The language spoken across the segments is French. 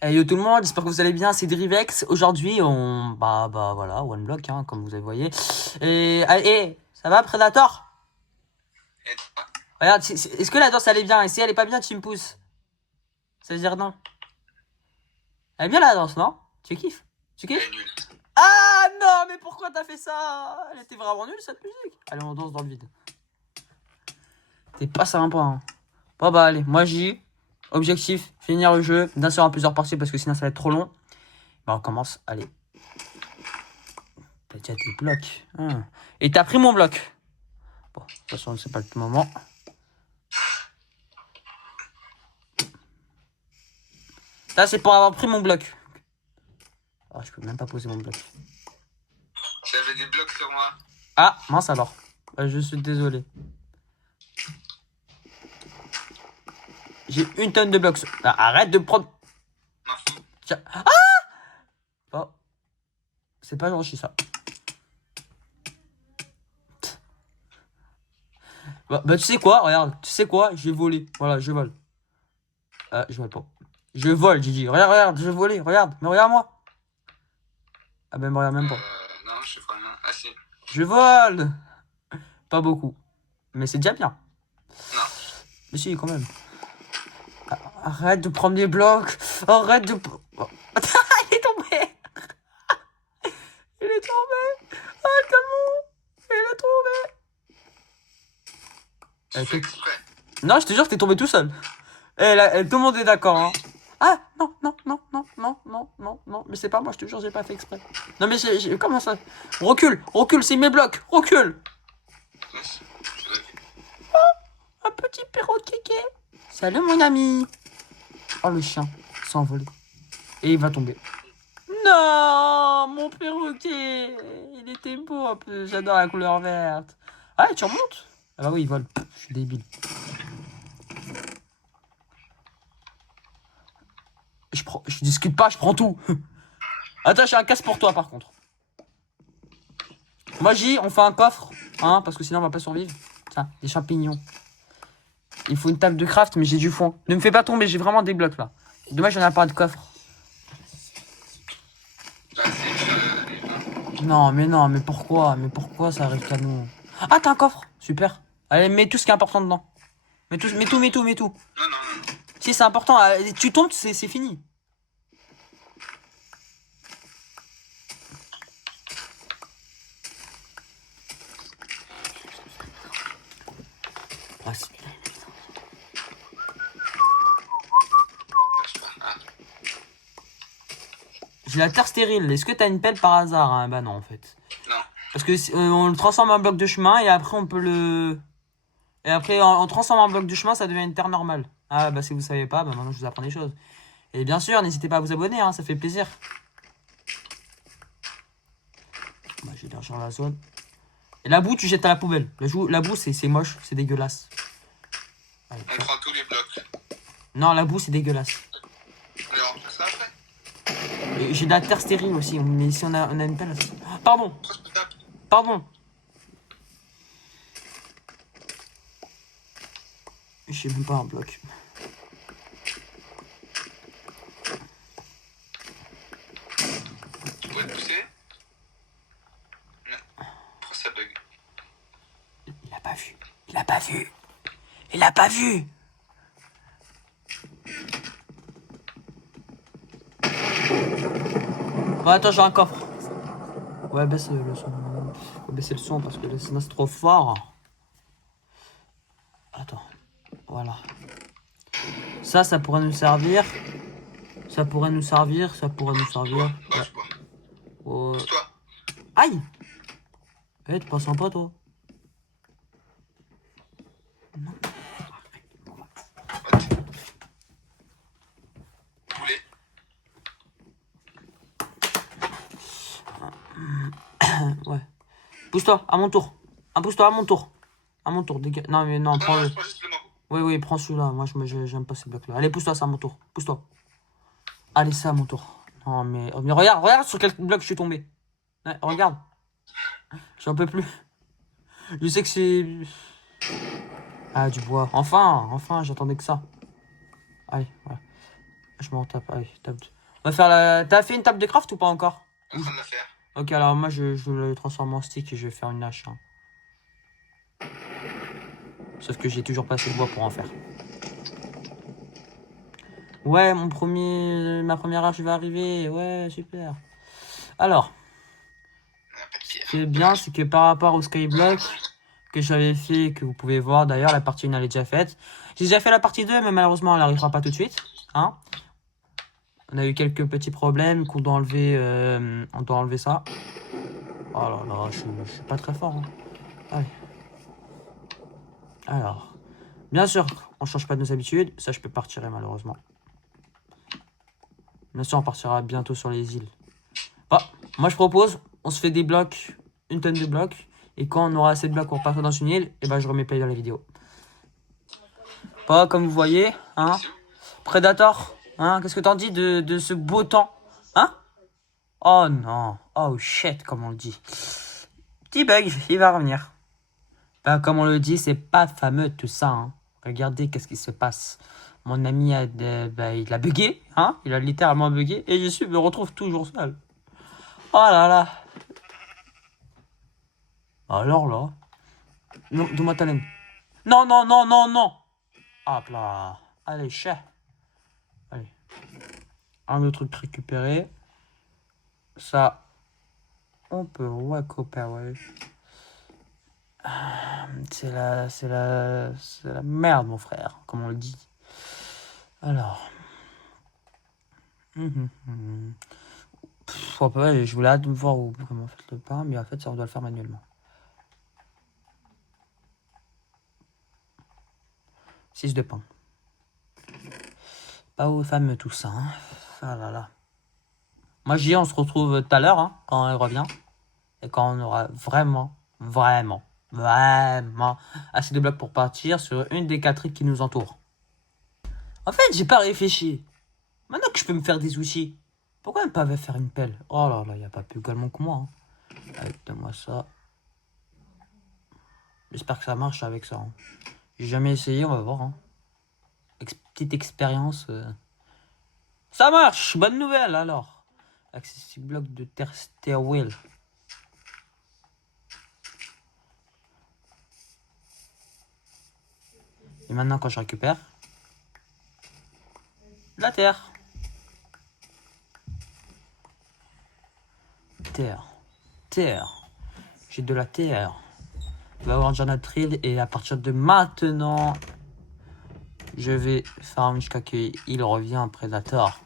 Hey yo tout le monde, j'espère que vous allez bien, c'est Drivex. Aujourd'hui, voilà, one block, hein, comme vous avez voyez. Et ça va, Predator? Regarde, est-ce que la danse elle est bien? Et si elle est pas bien, tu me pousses. Ça veut dire non. Elle est bien la danse, non? Tu kiffes? Tu kiffes? Ah non, mais pourquoi t'as fait ça? Elle était vraiment nulle cette musique. Allez, on danse dans le vide. T'es pas sympa, hein. Bon bah allez, moi j'y. Objectif, finir le jeu, danser en plusieurs parties parce que sinon ça va être trop long. Bah on commence, allez. T'as déjà tes blocs. Ah. Et t'as pris mon bloc. Bon, de toute façon, c'est pas le moment. Ça, c'est pour avoir pris mon bloc. Oh, je peux même pas poser mon bloc. J'avais des blocs sur moi. Ah, mince alors. Je suis désolé. J'ai une tonne de blocs. Ah, arrête de prendre. Tiens. Ah oh. C'est pas gentil ça. Bah, tu sais quoi? Regarde. Tu sais quoi? J'ai volé. Voilà, je vole. Je vole pas. Je vole, j'ai dit. Regarde, je volais. Regarde. Mais regarde-moi. Ah ben, me regarde même pas. Non, je sais pas rien. Ah si. Je vole. Pas beaucoup. Mais c'est déjà bien. Non. Mais si, quand même. Arrête de prendre des blocs. Arrête de... Oh. Il est tombé. Il est tombé. Ah, calme-moi. Il est tombé. Non, je te jure que t'es tombé tout seul. Et là, tout le monde est d'accord, hein. Ah, non, non, non, non, non, non, non, non. Mais c'est pas moi, je te jure, j'ai pas fait exprès. Non, mais comment ça? Recule, recule, c'est mes blocs. Recule. Oh, un petit perroquet. Salut, mon ami. Oh, le chien s'est envolé. Et il va tomber. Non, mon perroquet. Il était beau un peu. J'adore la couleur verte. Ah, tu remontes? Ah bah oui, il vole. Je suis débile. Je discute pas, je prends tout. Attends, j'ai un casse pour toi par contre. Moi, on fait un coffre. Hein, parce que sinon on va pas survivre. Tiens, des champignons. Il faut une table de craft, mais j'ai du foin. Ne me fais pas tomber, j'ai vraiment des blocs là. Dommage, j'en ai pas de coffre. Non, mais pourquoi? Mais pourquoi ça arrive qu'à nous? Ah, t'as un coffre. Super. Allez, mets tout ce qui est important dedans. Mets tout. Non. Si, c'est important. Tu tombes, c'est fini. Oh, j'ai la terre stérile. Est-ce que t'as une pelle par hasard, hein? Bah non, en fait. Non. Parce que on le transforme en bloc de chemin et après on peut le... Et après, en transformant en bloc de chemin, ça devient une terre normale. Ah bah si vous savez pas, bah maintenant je vous apprends des choses. Et bien sûr, n'hésitez pas à vous abonner, hein, ça fait plaisir. Bah, j'ai l'argent dans la zone. Et la boue, tu jettes à la poubelle. La boue, c'est moche, c'est dégueulasse. Allez, On prend tous les blocs. non, la boue, c'est dégueulasse. On les remplace ça après. J'ai de la terre stérile aussi, mais ici on a une pelle. Pardon. Pardon. J'ai même pas un bloc. Tu pourrais te pousser? Non. Pourquoi ça bug? Il a pas vu. Il a pas vu. Il a pas vu. Oh, attends, j'ai un coffre. Ouais, baisse le son. Faut baisser le son parce que sinon c'est trop fort. Attends. Voilà. Ça pourrait nous servir. Ça pourrait nous servir. Ouais. Oh. Pousse-toi. Aïe! Eh, t'es pas sympa, toi. Non. Poulet. Ouais. Pousse-toi, à mon tour. Ah, pousse-toi, à mon tour. À mon tour, dégage. Non, mais non, prends-le. Je prends juste le mango. Oui, prends celui-là. Moi, j'aime pas ces blocs-là. Allez, pousse-toi, c'est à mon tour. Pousse-toi. Allez, c'est à mon tour. Non, mais regarde sur quel bloc je suis tombé. Ouais, regarde. J'en peux plus. Je sais que c'est... Ah, du bois. Enfin, j'attendais que ça. Allez, voilà. Je m'en tape. Allez, table. On va faire la... T'as fait une table de craft ou pas encore? En train de la faire. Ok, alors moi je le transforme en stick et je vais faire une hache. Hein. Sauf que j'ai toujours pas assez de bois pour en faire. Ouais, ma première hache va arriver. Ouais, super. Alors, Pas de ce pierre. qui est bien, c'est que par rapport au skyblock que j'avais fait, que vous pouvez voir d'ailleurs, la partie 1 elle est déjà faite. J'ai déjà fait la partie 2, mais malheureusement elle n'arrivera pas tout de suite. Hein. On a eu quelques petits problèmes qu'on doit enlever. On doit enlever ça. Oh là là, je suis pas très fort. Hein. Allez. Alors, bien sûr, on change pas de nos habitudes. Ça, je peux pas retirer malheureusement. Bien sûr, on partira bientôt sur les îles. Bah, moi je propose, on se fait des blocs, une tonne de blocs. Et quand on aura assez de blocs pour partir dans une île, et ben je remets play dans la vidéo. Pas comme vous voyez, hein. Predator, hein, qu'est-ce que t'en dis de ce beau temps, hein? Oh non, oh shit, comme on le dit. Petit bug, il va revenir. Bah, comme on le dit, c'est pas fameux tout ça, hein. Regardez qu'est-ce qui se passe. Mon ami il a bugué, hein, il a littéralement bugué, et me retrouve toujours seul. Oh là là. Alors là. Non, donne-moi ta laine. Non, non, non, non, non. Hop là. Allez, chat. Allez. Un autre truc récupéré. Ça, on peut récupérer. C'est la merde, mon frère, comme on le dit. Alors. Je voulais hâte de voir comment on fait le pain, mais en fait, ça, on doit le faire manuellement. 6 de pain. Pas au fameux tout ça. Hein. Ah là là. Moi, je dis, on se retrouve tout à l'heure, hein, quand elle revient. Et quand on aura vraiment assez de blocs pour partir sur une des 4 îles qui nous entourent. En fait, j'ai pas réfléchi. Maintenant que je peux me faire des outils, pourquoi ne pas faire une pelle? Oh là là, il n'y a pas plus galement que moi. Hein. Allez, donne-moi ça. J'espère que ça marche avec ça. Hein. J'ai jamais essayé, on va voir. Hein. Petite expérience. Ça marche, bonne nouvelle alors. Accessible bloc de terre stairwell. Et maintenant, quand je récupère la terre. Terre. J'ai de la terre. Il va y avoir Journal Trail et à partir de maintenant, je vais farm jusqu'à qu'il revient Predator.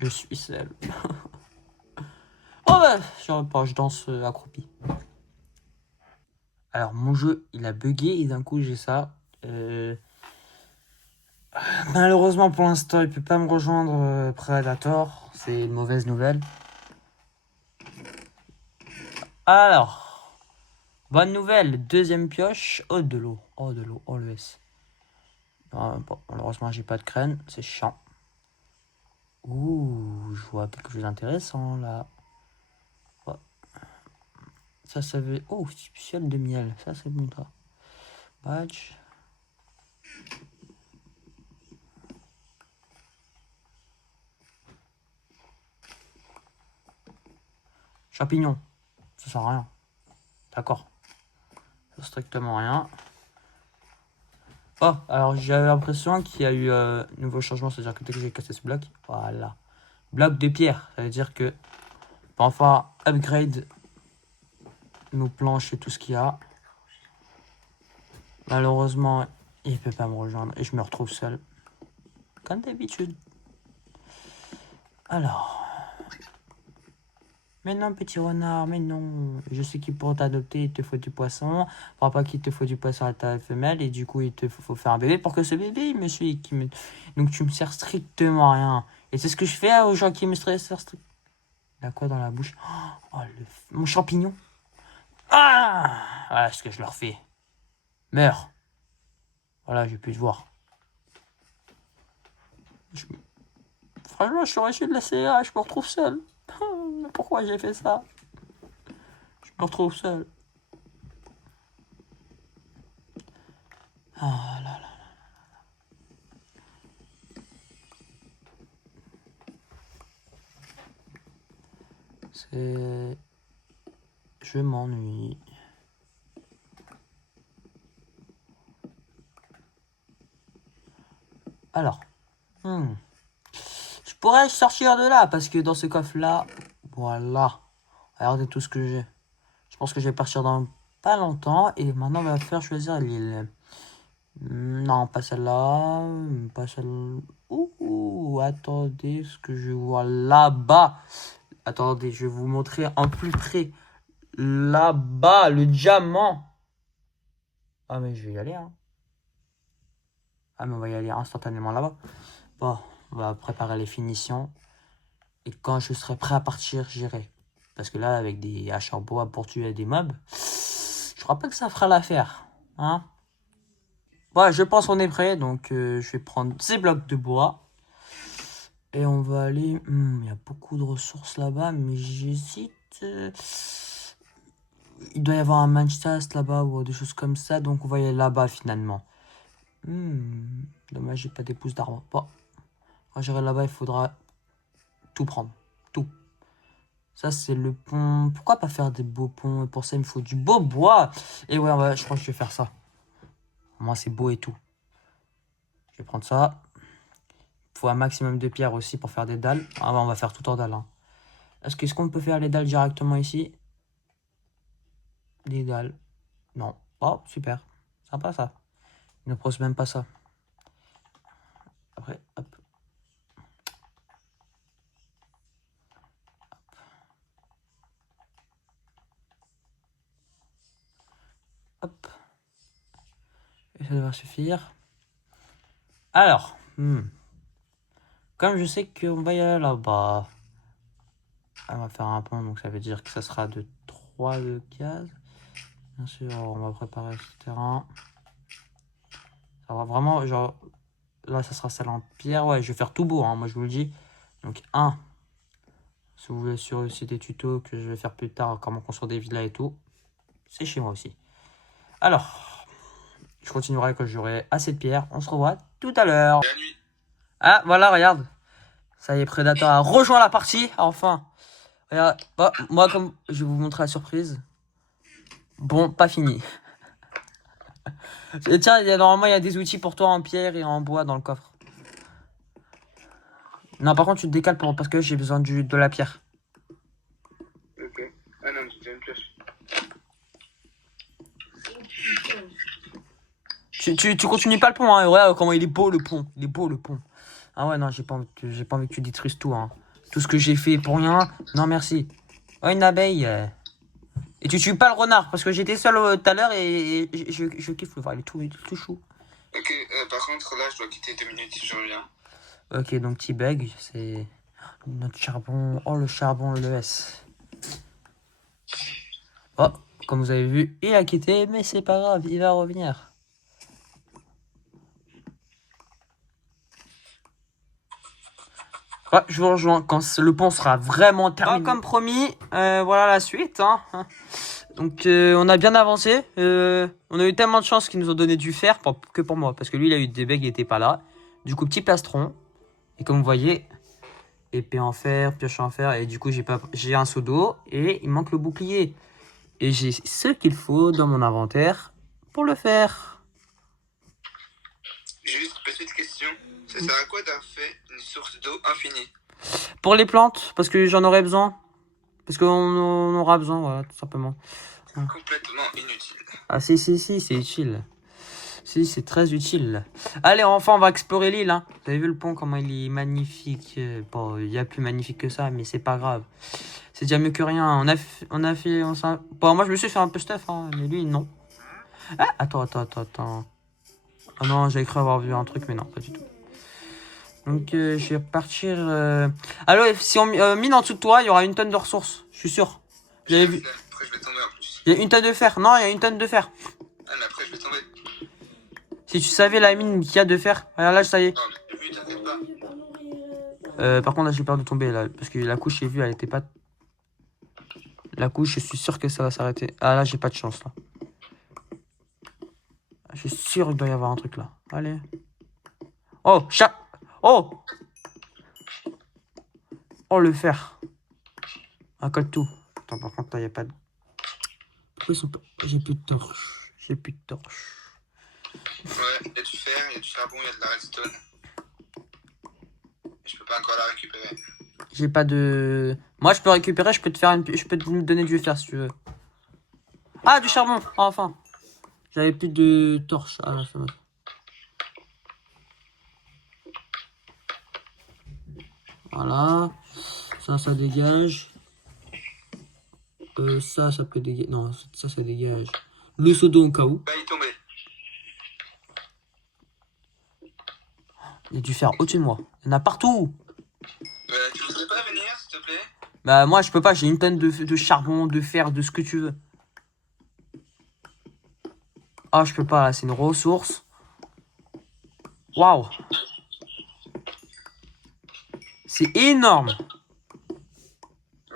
Je suis seul. Oh bah, je danse accroupi. Alors, mon jeu, il a bugué et d'un coup, j'ai ça. Malheureusement, pour l'instant, il peut pas me rejoindre Predator. C'est une mauvaise nouvelle. Alors, bonne nouvelle, deuxième pioche. Oh, de l'eau, oh le S. Bon, malheureusement, j'ai pas de crâne, c'est chiant. Ouh, je vois quelque chose d'intéressant là. Ouais. Ça veut. Oh, fiole de miel, ça c'est bon ça. Badge. Champignon, ça sert à rien. D'accord. Ça sert strictement rien. Oh, alors j'avais l'impression qu'il y a eu nouveau changement, c'est-à-dire que dès que j'ai cassé ce bloc, voilà. Bloc de pierre, ça veut dire que on peut enfin upgrade nos planches et tout ce qu'il y a. Malheureusement, il peut pas me rejoindre et je me retrouve seul. Comme d'habitude. Alors. Mais non, petit renard, mais non. Je sais qu'il pour t'adopter, il te faut du poisson. Enfin, pas qu'il te faut du poisson à ta femelle. Et du coup, il te faut faire un bébé pour que ce bébé, il me suive. Donc, tu me sers strictement à rien. Et c'est ce que je fais aux gens qui me stressent. Il a quoi dans la bouche? Oh, mon champignon. Ah! Voilà ce que je leur fais. Meurs. Voilà, j'ai pu te voir. Franchement, je suis reçu de la CA, je me retrouve seul. Mais pourquoi j'ai fait ça? Je me retrouve seul. Ah là là. C'est... Je m'ennuie. Alors. Je pourrais sortir de là, parce que dans ce coffre-là... Voilà. Regardez tout ce que j'ai. Je pense que je vais partir dans pas longtemps. Et maintenant, on va faire choisir l'île. Non, pas celle-là. Pas celle-là. Ouh, attendez, ce que je vois là-bas. Attendez, je vais vous montrer en plus près. Là-bas, le diamant. Ah, mais je vais y aller, hein. Ah, mais on va y aller instantanément là-bas. Bon, on va préparer les finitions. Et quand je serai prêt à partir, j'irai. Parce que là, avec des haches en bois pour tuer des mobs, je crois pas que ça fera l'affaire. Hein? Ouais, je pense qu'on est prêt. Donc, je vais prendre ces blocs de bois. Et on va aller... Il y a beaucoup de ressources là-bas, mais j'hésite. Il doit y avoir un manchast là-bas ou des choses comme ça. Donc, on va y aller là-bas finalement. Dommage, j'ai pas des pousses d'arbre. Bon, quand j'irai là-bas, il faudra tout prendre. Tout. Ça, c'est le pont. Pourquoi pas faire des beaux ponts? Et pour ça, il me faut du beau bois. Et ouais, je crois que je vais faire ça. Moi, c'est beau et tout. Je vais prendre ça. Il faut un maximum de pierres aussi pour faire des dalles. Ah bah, on va faire tout en dalles. Hein. Est-ce qu'on peut faire les dalles directement ici? Des dalles. Non. Oh, super. Sympa ça. Il ne pose même pas ça. Après, hop. Hop. Et ça devrait suffire. Alors. Comme je sais qu'on va y aller là-bas. On va faire un pont, donc ça veut dire que ça sera de 3 de cases. Bien sûr, on va préparer ce terrain. Ça va vraiment, genre... Là, ça sera celle en pierre. Ouais, je vais faire tout beau, hein, moi je vous le dis. Donc, si vous voulez sur aussi des tutos que je vais faire plus tard, comment construire des villas et tout, c'est chez moi aussi. Alors, je continuerai quand j'aurai assez de pierres. On se revoit tout à l'heure. Ah, voilà, regarde. Ça y est, Predator a rejoint la partie, enfin. Regarde, bah, moi, comme je vais vous montrer la surprise. Bon, pas fini. Et tiens, normalement, il y a des outils pour toi en pierre et en bois dans le coffre. Non, par contre, tu te décales parce que j'ai besoin de la pierre. Ok. Ah non, j'ai déjà une pioche. Tu continues pas le pont, hein. Ouais, comment il est beau le pont. Il est beau le pont. Ah ouais, non, j'ai pas envie que tu détruises tout, hein. Tout ce que j'ai fait pour rien. Non, merci. Oh, une abeille. Et tu tues pas le renard, parce que j'étais seul tout à l'heure et je kiffe le voir. Il est tout chou. Ok, par contre, là, je dois quitter 2 minutes, je reviens. Ok, donc petit bug, c'est notre charbon. Oh, le charbon, le S. Oh, comme vous avez vu, il a quitté, mais c'est pas grave, il va revenir. Ouais, je vous rejoins quand le pont sera vraiment terminé. Comme promis, voilà la suite. Hein. Donc, on a bien avancé. On a eu tellement de chance qu'ils nous ont donné du fer que pour moi. Parce que lui, il a eu des bugs, il n'était pas là. Du coup, petit plastron. Et comme vous voyez, épée en fer, pioche en fer. Et du coup, j'ai un seau d'eau. Et il manque le bouclier. Et j'ai ce qu'il faut dans mon inventaire pour le faire. Juste petite question. Ça sert à quoi d'avoir fait une source d'eau infinie? Pour les plantes, parce que j'en aurai besoin. Parce qu'on aura besoin, voilà, tout simplement. Complètement inutile. Ah si, c'est utile. Si, c'est très utile. Allez, enfin, on va explorer l'île. Hein. Vous avez vu le pont, comment il est magnifique. Bon, il y a plus magnifique que ça, mais c'est pas grave. C'est déjà mieux que rien. Bon, moi, je me suis fait un peu stuff, hein, mais lui, non. Ah, attends. Oh non, j'avais cru avoir vu un truc, mais non, pas du tout. Donc, je vais partir... Alors, si on mine en dessous de toi, il y aura une tonne de ressources. Je suis sûr. Vous avez vu? Après, je vais tomber en plus. Il y a une tonne de fer. Non, il y a une tonne de fer. Ah, mais après, je vais tomber. Si tu savais la mine qu'il y a de fer. Regarde là, ça y est. Non, mais j'ai vu, t'inquiète pas. Par contre, là, j'ai peur de tomber, là. Parce que la couche, j'ai vu, elle était pas... La couche, je suis sûr que ça va s'arrêter. Ah, là, j'ai pas de chance, là. Je suis sûr qu'il doit y avoir un truc, là. Allez. Oh, chat. Oh. Oh, le fer. Accole tout. Attends, par contre, là, il n'y a pas de... Pourquoi ils sont pas... J'ai plus de torche. J'ai plus de torche. Ouais, il y a du fer, il y a du charbon, il y a de la redstone. Je peux pas encore la récupérer. J'ai pas de... Moi, je peux récupérer, je peux te faire une... Je peux te donner du fer, si tu veux. Ah, du charbon, enfin. J'avais plus de torche. Ah, là, ça va. Voilà. Ça dégage. Ça peut dégager. Non, ça dégage. Le sodo au cas où. Bah, il est tombé. Il y a du fer au-dessus de moi. Il y en a partout. Tu voudrais pas venir, s'il te plaît? Bah, moi, je peux pas. J'ai une tonne de charbon, de fer, de ce que tu veux. Ah, je peux pas, là. C'est une ressource. Waouh. C'est énorme.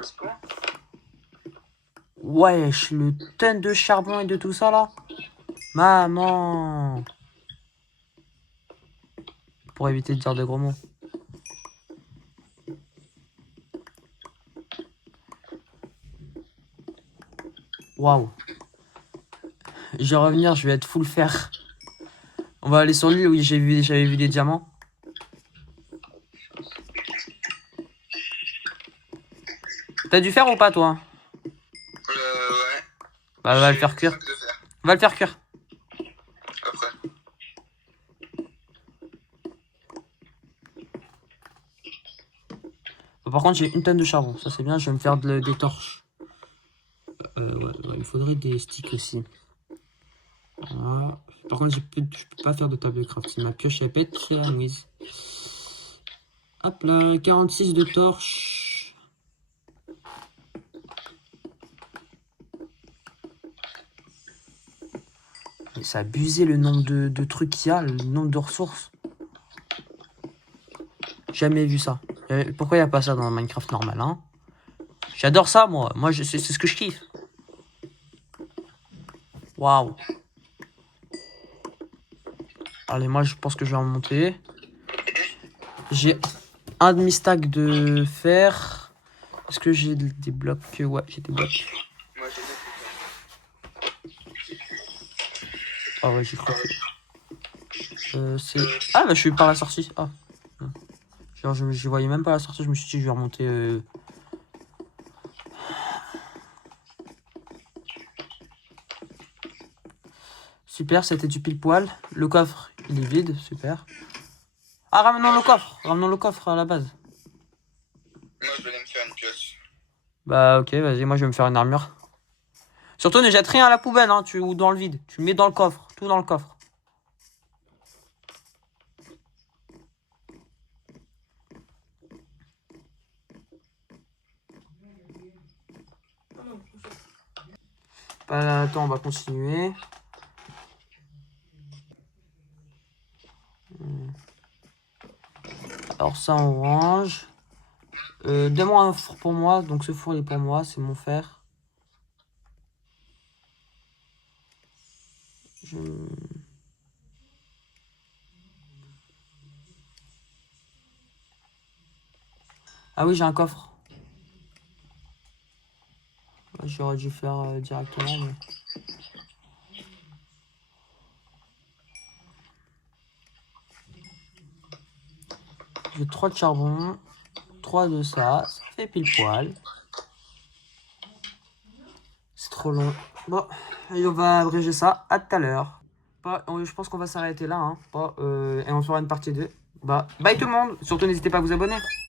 C'est bon? Wesh, le tonne de charbon et de tout ça, là. Maman. Pour éviter de dire de gros mots. Waouh. Je vais revenir, je vais être full fer. On va aller sur l'île où j'avais vu des diamants. T'as du fer ou pas, toi? Ouais. Bah, va le faire cuire. 5 de fer. Va le faire cuire. Après. Par contre, j'ai une tonne de charbon. Ça, c'est bien. Je vais me faire des torches. Ouais, il me faudrait des sticks aussi. Voilà. Par contre, je peux pas faire de table de crafting. Ma pioche, elle pète, c'est la mise. Hop là, 46 de torches. Mais c'est abusé le nombre de trucs qu'il y a, le nombre de ressources. Jamais vu ça. Pourquoi il n'y a pas ça dans Minecraft normal, hein? J'adore ça, moi. Moi, c'est ce que je kiffe. Waouh. Allez, moi, je pense que je vais remonter. J'ai un demi-stack de fer. Est-ce que j'ai des blocs? Ouais, j'ai des blocs. Moi, j'ai des. Ah ouais, j'ai cru. Ah, bah, je suis par la sortie. Ah. Genre, je voyais même pas la sortie. Je me suis dit, je vais remonter. Super, c'était du pile poil. Le coffre, il est vide. Super. Ah, ramenons le coffre. Ramenons le coffre à la base. Moi, je vais aller me faire une pioche. Bah, ok, vas-y. Moi, je vais me faire une armure. Surtout, ne jette rien à la poubelle, hein, ou dans le vide. Tu le mets dans le coffre. Tout dans le coffre. Attends, on va continuer. Alors ça, on range. Donne-moi un four pour moi. Donc ce four, il est pour moi. C'est mon fer. Ah oui, j'ai un coffre. J'aurais dû faire directement, mais... J'ai 3 de charbon, 3 de ça fait pile poil. C'est trop long. Bon, et on va abréger ça. À tout à l'heure. Je pense qu'on va s'arrêter là. Hein. Et on fera une partie 2. Bye tout le monde. Surtout, n'hésitez pas à vous abonner.